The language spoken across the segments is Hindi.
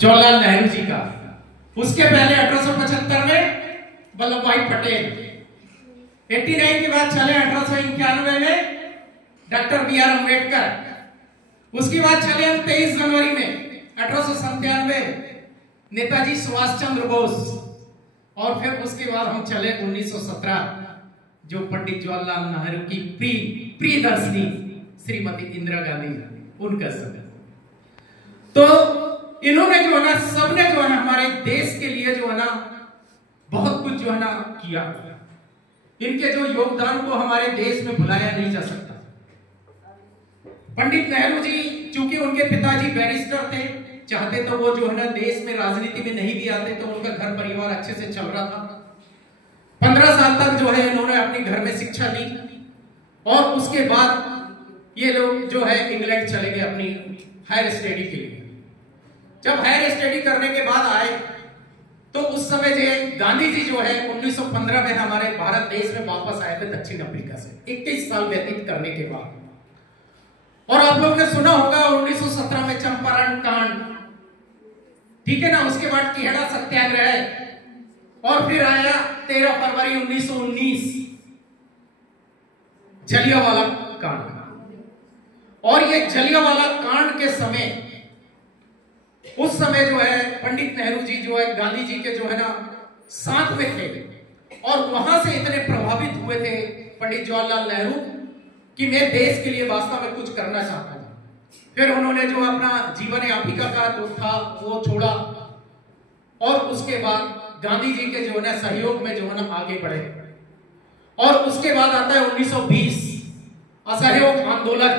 जवाहरलाल नेहरू जी का। उसके पहले 1875 में वल्लभ भाई पटेल, 89 के बाद चले 1891 में डॉक्टर बी.आर. अम्बेडकर, उसके बाद चले हम 23 जनवरी में 1897 नेताजी सुभाष चंद्र बोस, और फिर उसके बाद हम चले 1917 जो पंडित जवाहरलाल नेहरू की प्रिय दर्शनी श्रीमती इंदिरा गांधी, उनका समय। तो इन्होंने जो है ना, सबने जो है ना हमारे देश के लिए जो है ना बहुत कुछ जो है ना किया। इनके जो योगदान को हमारे देश में भुलाया नहीं जा सकता। पंडित नेहरू जी, चूंकि उनके पिताजी बैरिस्टर थे, चाहते तो वो जो है ना देश में राजनीति में नहीं भी आते तो उनका घर परिवार अच्छे से चल रहा था। 15 साल तक जो है इन्होंने अपने घर में शिक्षा ली, और उसके बाद ये लोग जो है इंग्लैंड चले गए अपनी हायर स्टडी के लिए। जब हायर स्टडी करने के बाद आए तो उस समय जो गांधी जी जो है 1915 में हमारे भारत देश में वापस आए थे दक्षिण अफ्रीका से, 21 साल व्यतीत करने के बाद। और आप लोगों ने सुना होगा 1917 में चंपारण कांड, ठीक है ना, उसके बाद किहड़ा सत्याग्रह, और फिर आया 13 फरवरी 1919 जलियांवाला कांड। और ये जलियांवाला कांड के समय, उस समय जो है पंडित नेहरू जी जो है गांधी जी के जो है ना साथ में थे, और वहां से इतने प्रभावित हुए थे पंडित जवाहरलाल नेहरू कि मैं देश के लिए वास्तव में कुछ करना चाहता था। फिर उन्होंने जो अपना जीवन यापिका का जो था वो छोड़ा, और उसके बाद गांधी जी के जो है ना सहयोग में जो है ना आगे बढ़े। और उसके बाद आता है 1920 असहयोग आंदोलन।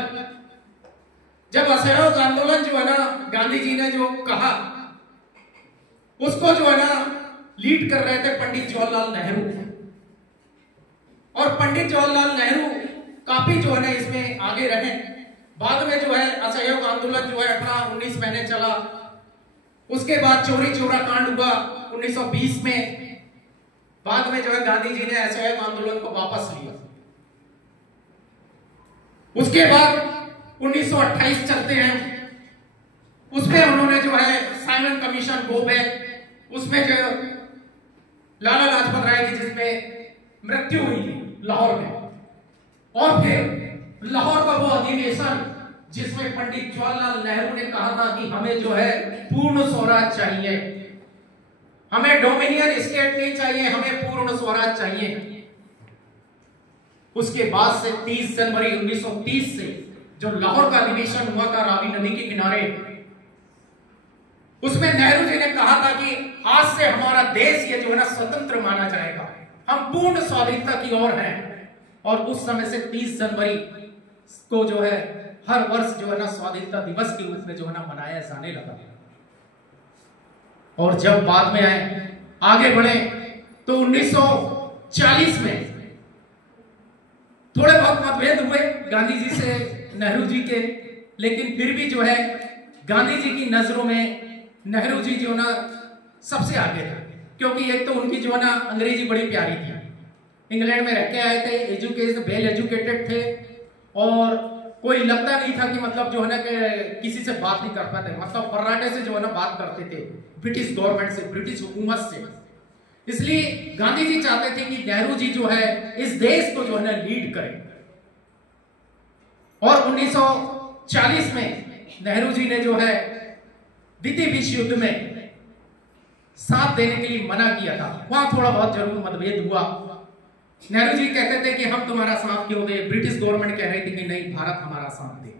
जब असहयोग आंदोलन जो है ना गांधी जी ने जो कहा, उसको जो है ना लीड कर रहे थे पंडित जवाहरलाल नेहरू, और पंडित जवाहरलाल नेहरू काफी जो है ना इसमें आगे रहे। बाद में जो है असहयोग आंदोलन जो है 18-19 महीने चला। उसके बाद चोरी चोरा कांड हुआ 1920 में। बाद में जो है गांधी जी ने असहयोग आंदोलन को वापस लिया। उसके बाद 1928 चलते हैं, उसमें उन्होंने जो है साइमन कमीशन गो बैक, उसमें जो लाला लाजपत राय की जिसमें मृत्यु हुई थी लाहौर में, और फिर लाहौर का वो अधिवेशन जिसमें पंडित जवाहरलाल नेहरू ने कहा था कि हमें जो है पूर्ण स्वराज चाहिए, हमें डोमिनियन स्टेट नहीं चाहिए, हमें पूर्ण स्वराज चाहिए। उसके बाद से 30 जनवरी 1930 से जो लाहौर का अधिवेशन हुआ था रावी नदी के किनारे, उसमें नेहरू जी ने कहा था कि आज से हमारा देश ये जो है ना स्वतंत्र माना जाएगा, हम पूर्ण स्वाधीनता की ओर हैं। और उस समय से 30 जनवरी को जो है हर वर्ष जो है ना स्वाधीनता दिवस के रूप में जो है ना मनाया जाने लगा। और जब बाद में आगे बढ़े तो 1940 में थोड़े बहुत मतभेद हुए गांधी जी से नेहरू जी के, लेकिन फिर भी जो है गांधी जी की नजरों में नेहरू जी जो ना सबसे आगे था, क्योंकि एक तो उनकी जो है ना अंग्रेजी बड़ी प्यारी थी, इंग्लैंड में रह के आए थे, वेल एजुकेटेड थे, और कोई लगता नहीं था कि मतलब जो है ना कि किसी से बात नहीं कर पाते, मतलब फर्राटे से जो है ना बात करते थे ब्रिटिश गवर्नमेंट से, ब्रिटिश हुकूमत से। इसलिए गांधी जी चाहते थे कि नेहरू जी जो है इस देश को जो है ना लीड करें। और 1940 में नेहरू जी ने जो है द्वितीय विश्व युद्ध में साथ देने के लिए मना किया था, वहां थोड़ा बहुत जरूर मतभेद हुआ। नेहरू जी कहते थे कि हम तुम्हारा साथ क्यों दें, ब्रिटिश गवर्नमेंट कह रही थी कि नहीं, भारत हमारा साथ दे।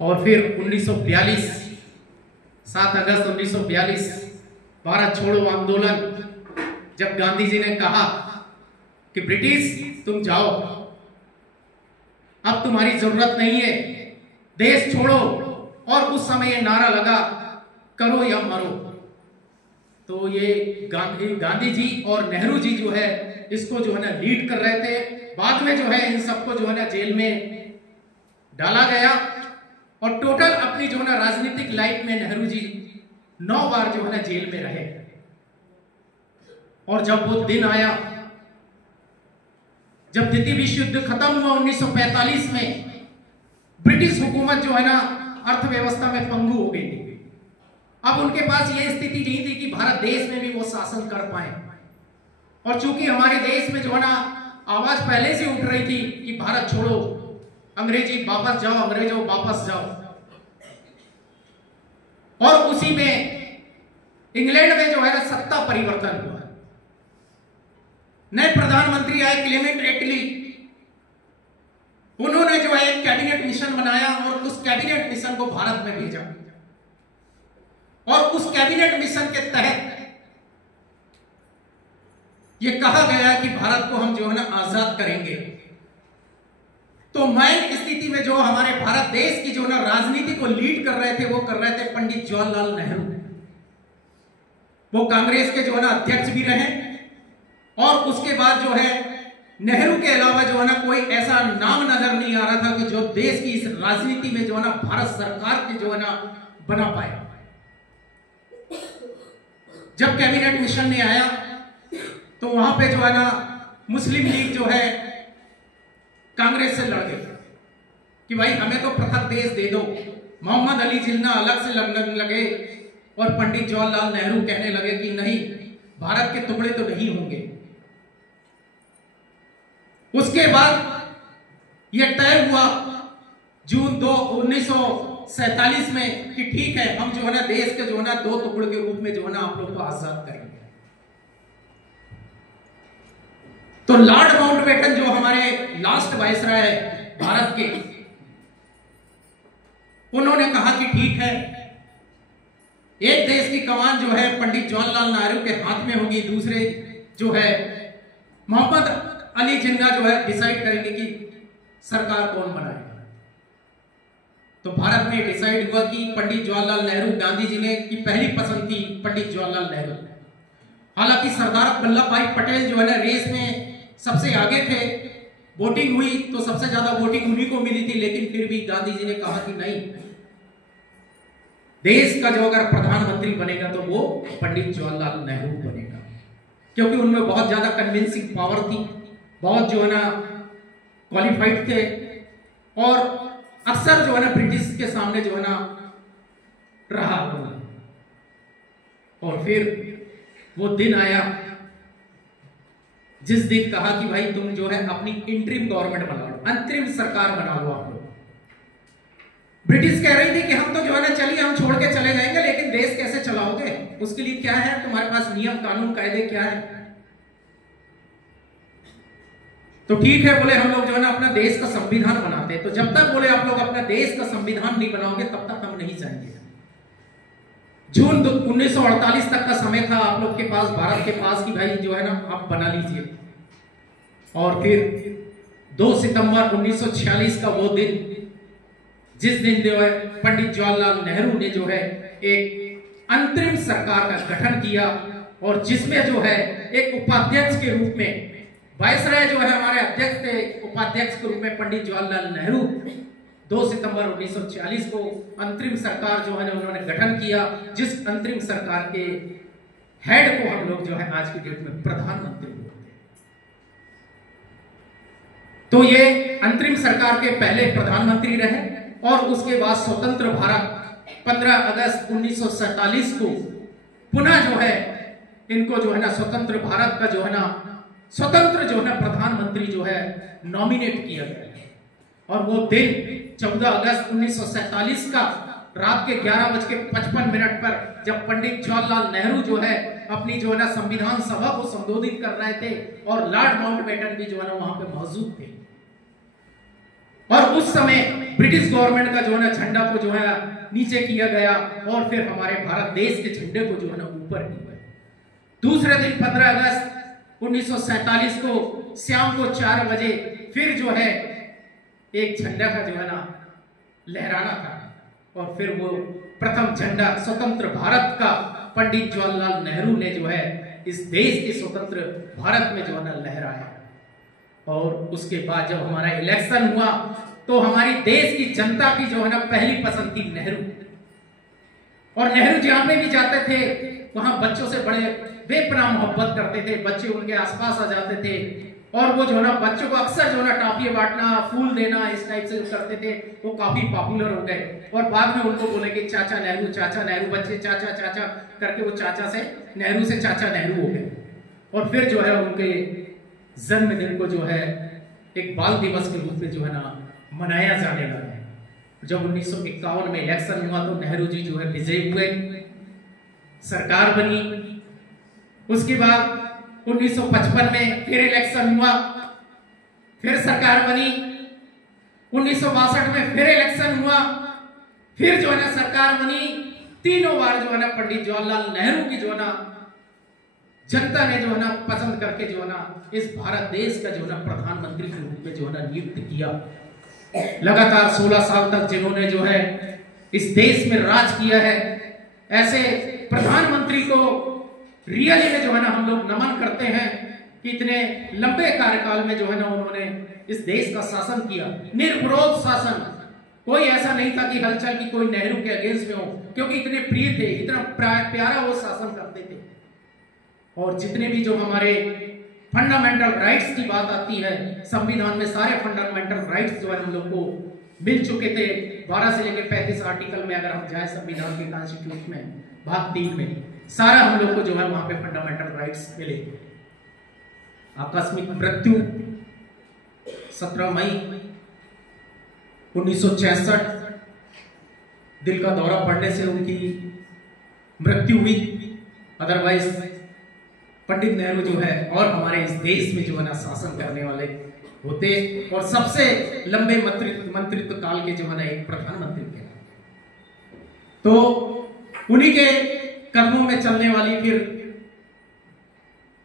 और फिर 1942 7 अगस्त 1942 भारत छोड़ो आंदोलन, जब गांधी जी ने कहा कि ब्रिटिश तुम जाओ, अब तुम्हारी जरूरत नहीं है, देश छोड़ो, और उस समय ये नारा लगा करो या मरो। तो ये गांधी जी और नेहरू जी जो है इसको जो है ना लीड कर रहे थे। बाद में जो है इन सबको जो है ना जेल में डाला गया, और टोटल अपनी जो है ना राजनीतिक लाइफ में नेहरू जी 9 बार जो है ना जेल में रहे। और जब वो दिन आया जब द्वितीय विश्व युद्ध खत्म हुआ 1945 में, ब्रिटिश हुकूमत जो है ना अर्थव्यवस्था में पंगु हो गई थी, अब उनके पास यह स्थिति नहीं थी कि भारत देश में भी वो शासन कर पाए, और चूंकि हमारे देश में जो है ना आवाज पहले से उठ रही थी कि भारत छोड़ो, अंग्रेजी वापस जाओ, अंग्रेजों वापस जाओ, और उसी में इंग्लैंड में जो है ना सत्ता परिवर्तन हुआ। नए प्रधानमंत्री आए क्लेमेंट एटली, उन्होंने जो है एक कैबिनेट मिशन बनाया और उस कैबिनेट मिशन को भारत में भेजा, और उस कैबिनेट मिशन के तहत यह कहा गया कि भारत को हम जो है ना आजाद करेंगे। तो मैन स्थिति में जो हमारे भारत देश की जो ना राजनीति को लीड कर रहे थे वो कर रहे थे पंडित जवाहरलाल नेहरू। वो कांग्रेस के जो है ना अध्यक्ष भी रहे, और उसके बाद जो है नेहरू के अलावा जो है ना कोई ऐसा नाम नजर नहीं आ रहा था कि जो देश की इस राजनीति में जो है ना भारत सरकार के जो है ना बना पाए। जब कैबिनेट मिशन ने आया तो वहां पे जो है ना मुस्लिम लीग जो है कांग्रेस से लड़ गई कि भाई हमें तो पृथक देश दे दो। मोहम्मद अली जिन्ना अलग से लड़ने लगे, और पंडित जवाहरलाल नेहरू कहने लगे कि नहीं, भारत के टुकड़े तो नहीं होंगे। उसके बाद यह तय हुआ जून 1947 में कि ठीक है, हम जो है ना देश के जो है ना दो टुकड़े के रूप में जो है ना आप लोग को आजाद करेंगे। तो लॉर्ड माउंटबेटन जो हमारे लास्ट वायसराय है भारत के, उन्होंने कहा कि ठीक है, एक देश की कमान जो है पंडित जवाहरलाल नेहरू के हाथ में होगी, दूसरे जो है मोहम्मद अली जिन्ना जो है डिसाइड करेंगे कि सरकार कौन बनाएगा। तो भारत में डिसाइड हुआ कि पंडित जवाहरलाल नेहरू, गांधी जी ने की पहली पसंद थी पंडित जवाहरलाल नेहरू। हालांकि सरदार वल्लभ भाई पटेल जो है ना रेस में सबसे आगे थे, वोटिंग हुई तो सबसे ज्यादा वोटिंग उन्हीं को मिली थी, लेकिन फिर भी गांधी जी ने कहा कि नहीं, देश का जो अगर प्रधानमंत्री बनेगा तो वो पंडित जवाहरलाल नेहरू बनेगा, क्योंकि उनमें बहुत ज्यादा कन्विंसिंग पावर थी, बहुत जो है ना क्वालिफाइड थे, और अक्सर जो है ना ब्रिटिश के सामने जो है ना रहा। और फिर वो दिन आया जिस दिन कहा कि भाई तुम जो है अपनी इंटरिम गवर्नमेंट बना लो, अंतरिम सरकार बना लो आप लोग। ब्रिटिश कह रही थी कि हम तो जो है ना चलिए हम छोड़ के चले जाएंगे, लेकिन देश कैसे चलाओगे, उसके लिए क्या है तुम्हारे पास नियम कानून कायदे क्या है। तो ठीक है, बोले हम लोग जो है ना अपना देश का संविधान बनाते हैं। तो जब तक बोले आप लोग अपना देश का संविधान नहीं बनाओगे तब तक हम नहीं जाएंगे। जून 1948 तक का समय था आप लोग के पास, भारत के पास, कि भाई जो है ना आप बना लीजिए। और फिर 2 सितंबर 1946 का वो दिन, जिस दिन जो है पंडित जवाहरलाल नेहरू ने जो है एक अंतरिम सरकार का गठन किया, और जिसमें जो है एक उपाध्यक्ष के रूप में, वायसराय जो है हमारे अध्यक्ष थे, उपाध्यक्ष के रूप में पंडित जवाहरलाल नेहरू 2 सितंबर 1946 को अंतरिम सरकार जो है उन्होंने गठन किया, जिस अंतरिम सरकार के हेड को हम लोग जो है आज की डेट में प्रधानमंत्री बोलते हैं। तो ये अंतरिम सरकार के पहले प्रधानमंत्री रहे, और उसके बाद स्वतंत्र भारत 15 अगस्त 1947 को पुनः जो है इनको जो है ना स्वतंत्र भारत का जो है ना स्वतंत्र जो है प्रधानमंत्री जो है नॉमिनेट किया गया। और वो दिन 14 अगस्त 1947 का रात के 11:55 पर जब पंडित जवाहरलाल नेहरू जो है अपनी जो है ना संविधान सभा को संबोधित कर रहे थे, और लॉर्ड माउंटबेटन भी जो है ना वहां पे मौजूद थे, और उस समय ब्रिटिश गवर्नमेंट का जो है ना झंडा को जो है नीचे किया गया, और फिर हमारे भारत देश के झंडे को जो है ना ऊपर किया। दूसरे दिन 15 अगस्त 1947 को शाम को 4 बजे फिर जो है एक झंडा का जो है ना लहराना था, और फिर वो प्रथम झंडा स्वतंत्र भारत का पंडित जवाहरलाल नेहरू ने जो है इस देश के स्वतंत्र भारत में जो है ना लहराया। और उसके बाद जब हमारा इलेक्शन हुआ तो हमारी देश की जनता की जो है ना पहली पसंद थी नेहरू, और नेहरू जहां पे भी जाते थे वहां बच्चों से बड़े बेपनाह मोहब्बत करते थे, बच्चे उनके आसपास आ जाते थे, और वो जो है ना बच्चों को अक्सर जो है ना टॉफी बांटना, फूल देना, इस टाइप से जो करते थे, वो काफी पॉपुलर हो गए। और बाद में उनको बोले कि चाचा नेहरू, बच्चे चाचा चाचा करके वो चाचा से नेहरू से चाचा नेहरू हो गए। और फिर जो है उनके जन्मदिन को जो है एक बाल दिवस के रूप में जो है ना मनाया जाने लगा। जब 1951 में इलेक्शन हुआ तो नेहरू जी जो है विजयी हुए, सरकार बनी। उसके बाद 1955 में फिर इलेक्शन हुआ, फिर सरकार बनी। 1962 में फिर इलेक्शन हुआ, फिर जो है ना सरकार बनी। तीनों बार जो है ना पंडित जवाहरलाल नेहरू की जो है ना जनता ने जो है ना पसंद करके जो है ना इस भारत देश का जो है ना प्रधानमंत्री के रूप में जो है ना नियुक्त किया। लगातार 16 साल तक जिन्होंने जो है इस देश में राज किया है, ऐसे प्रधानमंत्री को रियली में जो है ना हम लोग नमन करते हैं कि इतने लंबे कार्यकाल में जो है ना उन्होंने इस देश का शासन किया, निर्विरोध शासन। कोई ऐसा नहीं था कि हलचल की कोई नेहरू के अगेंस्ट में हो, क्योंकि इतने प्रिय थे, इतना प्यारा वो शासन करते थे। और जितने भी जो हमारे फंडामेंटल राइट्स की बात आती है, संविधान में सारे फंडामेंटल राइट्स जो है हम लोग को मिल चुके थे। 12 से लेकर 35 आर्टिकल में अगर हम जाए संविधान के कॉन्स्टिट्यूशन में भाग 3 में, सारा हम लोग को जो है वहां पे फंडामेंटल राइट्स मिले। आकस्मिक मृत्यु 17 मई 1966 दिल का दौरा पड़ने से उनकी मृत्यु हुई। अदरवाइज पंडित नेहरू जो है और हमारे इस देश में जो है ना शासन करने वाले होते और सबसे लंबे मंत्रित्व काल के जो है ना एक प्रधानमंत्री थे। तो उन्हीं के कदमों में चलने वाली फिर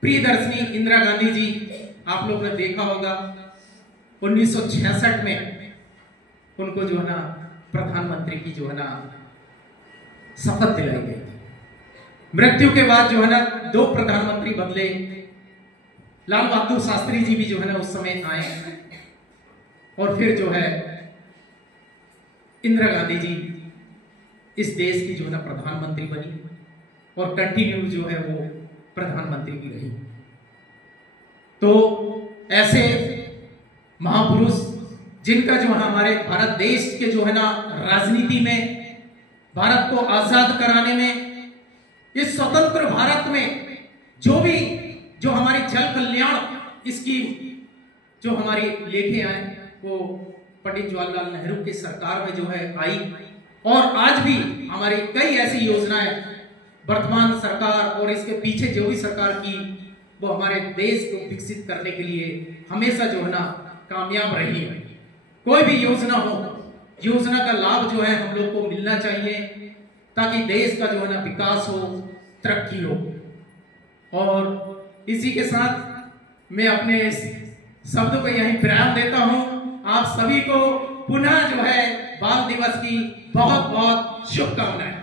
प्रियदर्शनी इंदिरा गांधी जी, आप लोग ने देखा होगा 1966 में उनको जो है ना प्रधानमंत्री की जो है ना शपथ दिलाई गई थी। मृत्यु के बाद जो है ना 2 प्रधानमंत्री बदले। लाल बहादुर शास्त्री जी भी जो है ना उस समय आए और फिर जो है इंदिरा गांधी जी इस देश की जो है ना प्रधानमंत्री बनी और कंटिन्यू जो है वो प्रधानमंत्री भी रही। तो ऐसे महापुरुष जिनका जो है हमारे भारत देश के जो है ना राजनीति में, भारत को आजाद कराने में, इस स्वतंत्र भारत में जो हमारी जल कल्याण स्कीम जो हमारी लेके आए वो पंडित जवाहरलाल नेहरू की सरकार में जो है आई। और आज भी हमारी कई ऐसी योजनाएं वर्तमान सरकार और इसके पीछे जो भी सरकार की, वो हमारे देश को विकसित करने के लिए हमेशा जो है ना कामयाब रही है। कोई भी योजना हो, योजना का लाभ जो है हम लोग को मिलना चाहिए ताकि देश का जो है ना विकास हो, तरक्की हो। और इसी के साथ मैं अपने शब्दों को यहीं विराम देता हूं। आप सभी को पुनः जो है बाल दिवस की बहुत बहुत शुभकामनाएं।